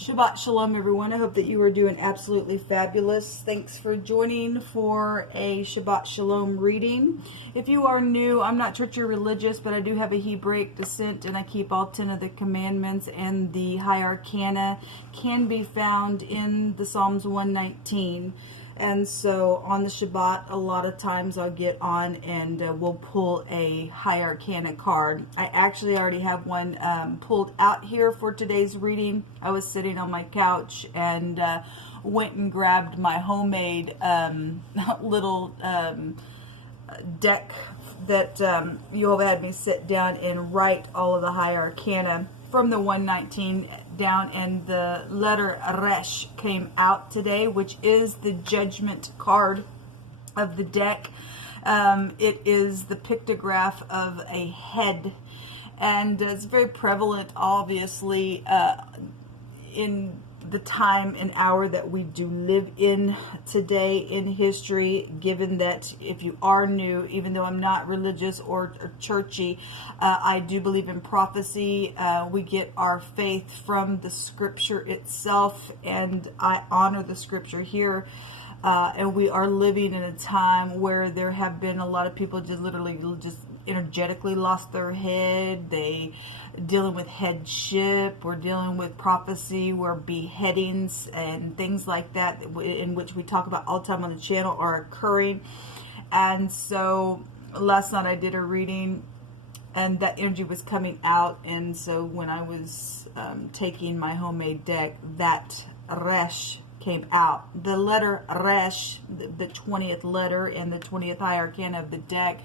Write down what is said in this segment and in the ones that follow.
Shabbat Shalom, everyone. I hope that you are doing absolutely fabulous. Thanks for joining for a Shabbat Shalom reading. If you are new, I'm not church or religious, but I do have a Hebraic descent, and I keep all 10 of the commandments, and the high arcana can be found in the Psalms 119. And so on the Shabbat, a lot of times I'll get on and we'll pull a high arcana card. I actually already have one pulled out here for today's reading. I was sitting on my couch and went and grabbed my homemade little deck that you all had me sit down and write all of the high arcana from the 119 down, and the letter RESH came out today, which is the judgment card of the deck. It is the pictograph of a head, and it's very prevalent, obviously, in the time and hour that we do live in today in history, given that if you are new, even though I'm not religious or churchy, I do believe in prophecy. We get our faith from the scripture itself, and I honor the scripture here. And we are living in a time where there have been a lot of people just literally just energetically lost their head. They dealing with headship. We're dealing with prophecy where beheadings and things like that, in which we talk about all the time on the channel, are occurring. And so last night I did a reading, and that energy was coming out. And so when I was taking my homemade deck, that RESH came out. The letter RESH, the 20th letter and the 20th high arcana of the deck,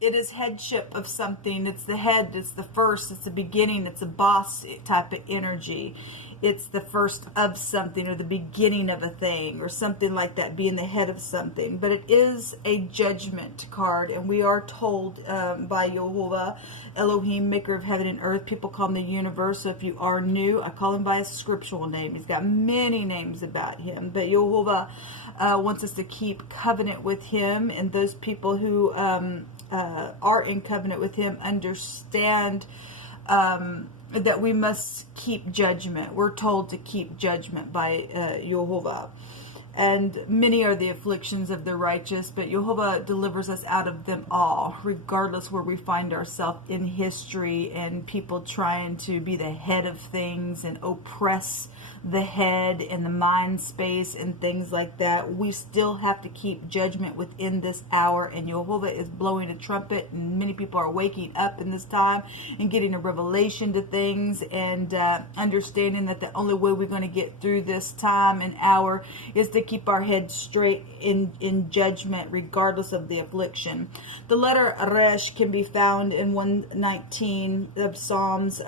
it is headship of something. It's the head, it's the first, it's the beginning, it's a boss type of energy. It's the first of something, or the beginning of a thing, or something like that, being the head of something. But it is a judgment card, and we are told by Yehovah, Elohim, maker of heaven and earth. People call him the universe. So if you are new, I call him by a scriptural name. He's got many names about him, but Yehovah wants us to keep covenant with him, and those people who are in covenant with him understand that we must keep judgment. We're told to keep judgment by Yehovah. And many are the afflictions of the righteous, but Yehovah delivers us out of them all, regardless where we find ourselves in history, and people trying to be the head of things and oppress the head and the mind space and things like that. We still have to keep judgment within this hour, and Yehovah is blowing a trumpet, and many people are waking up in this time and getting a revelation to things, and understanding that the only way we're going to get through this time and hour is to keep our heads straight in judgment, regardless of the affliction. The letter RESH can be found in 119 of Psalms,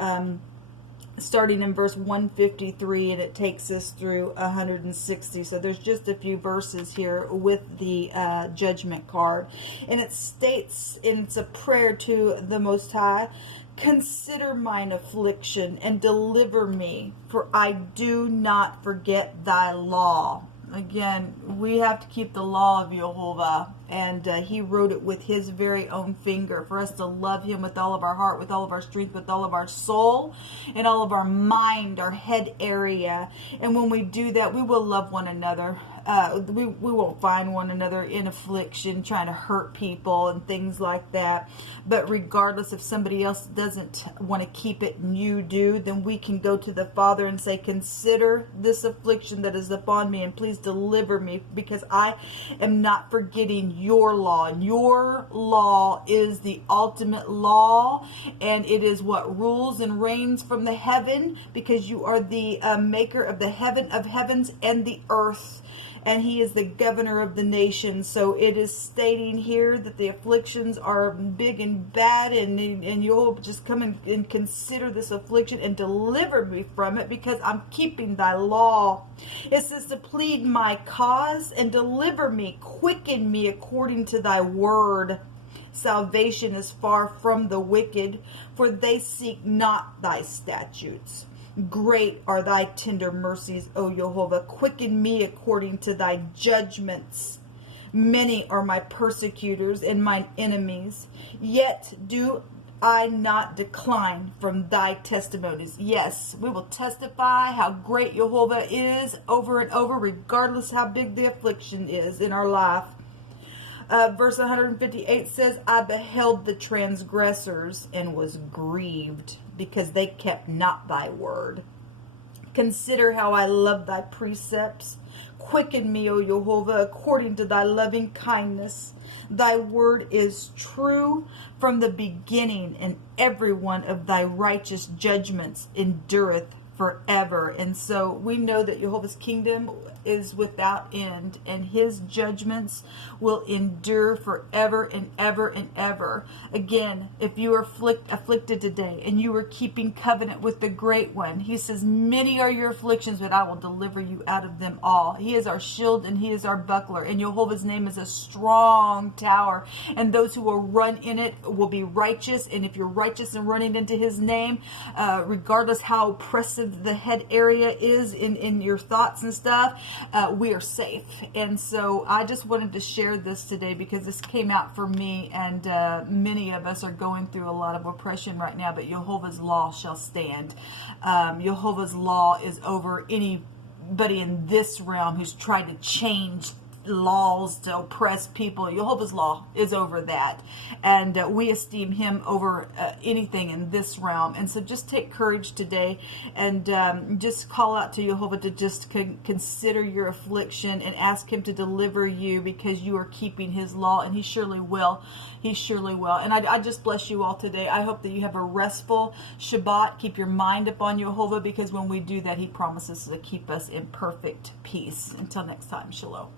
starting in verse 153, and it takes us through 160. So there's just a few verses here with the judgment card, and it states, and it's a prayer to the Most High: consider mine affliction and deliver me, for I do not forget thy law. Again, we have to keep the law of Yehovah, and he wrote it with his very own finger for us to love him with all of our heart, with all of our strength, with all of our soul, and all of our mind, our head area. And when we do that, we will love one another. We won't find one another in affliction, trying to hurt people and things like that. But regardless, if somebody else doesn't want to keep it and you do, then we can go to the Father and say, consider this affliction that is upon me, and please deliver me, because I am not forgetting your law. And your law is the ultimate law, and it is what rules and reigns from the heaven, because you are the maker of the heaven of heavens and the earth, and he is the governor of the nations. So it is stating here that the afflictions are big and bad, and you'll just come and consider this affliction and deliver me from it, because I'm keeping thy law. It says to plead my cause and deliver me, quicken me according to thy word. Salvation is far from the wicked, for they seek not thy statutes. Great are thy tender mercies, O Yehovah. Quicken me according to thy judgments. Many are my persecutors and mine enemies, yet do I not decline from thy testimonies. Yes, we will testify how great Jehovah is over and over, regardless how big the affliction is in our life. Verse 158 says, I beheld the transgressors and was grieved, because they kept not thy word. Consider how I love thy precepts. Quicken me, O Jehovah, according to thy loving kindness. Thy word is true from the beginning, and every one of thy righteous judgments endureth forever. And so we know that Jehovah's kingdom is without end, and his judgments will endure forever and ever and ever. Again, if you are afflicted today and you are keeping covenant with the great one, he says, many are your afflictions, but I will deliver you out of them all. He is our shield and he is our buckler, and Jehovah's name is a strong tower, and those who will run in it will be righteous. And if you're righteous and running into his name, regardless how oppressive the head area is in your thoughts and stuff, we are safe. And so I just wanted to share this today because this came out for me, and many of us are going through a lot of oppression right now, but Jehovah's law shall stand. Jehovah's law is over anybody in this realm who's tried to change laws to oppress people. Jehovah's law is over that, and we esteem him over anything in this realm. And so just take courage today, and just call out to Jehovah to just consider your affliction and ask him to deliver you, because you are keeping his law, and he surely will. He surely will. And I just bless you all today. I hope that you have a restful Shabbat. Keep your mind upon Jehovah, because when we do that, he promises to keep us in perfect peace. Until next time, shalom.